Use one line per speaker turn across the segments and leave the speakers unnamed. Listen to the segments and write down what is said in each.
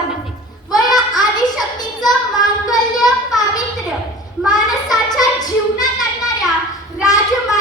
वाहने वय आणि शक्तीचं मांगल्य पावित्र्य. माणसाच्या जीवनात आणणाऱ्या राजमा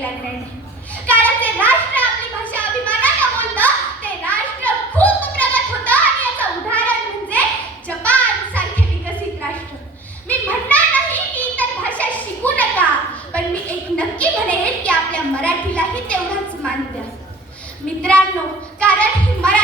नाही कारण ते राष्ट्र आपली भाषा ते राष्ट्र खूप प्रगत होतं आणि याचं उदाहरण म्हणजे जपान सारखे विकसित राष्ट्र. मी म्हणणार नाही की इतर भाषा शिकू नका पण मी एक नक्की म्हणेन की आपल्या मराठीलाही तेवढंच मान द्या मित्रांनो कारण ही मराठी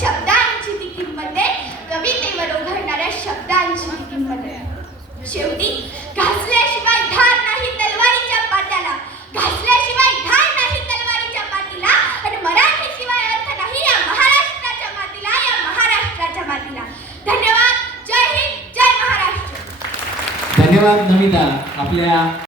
शब्दांची ती किंमत आहे कवितेवर उघडणाऱ्या शब्दांची ती किंमत आहे शेवटी घासल्याशिवाय धार नाही तलवारीच्या पाट्याला. घासल्याशिवाय धार नाही तलवारीच्या पाठीला आणि मराठीशिवाय अर्थ नाही या महाराष्ट्राच्या मातीला या महाराष्ट्राच्या मातीला. धन्यवाद. जय हिंद. जय महाराष्ट्र.
धन्यवाद नमिता. आपल्या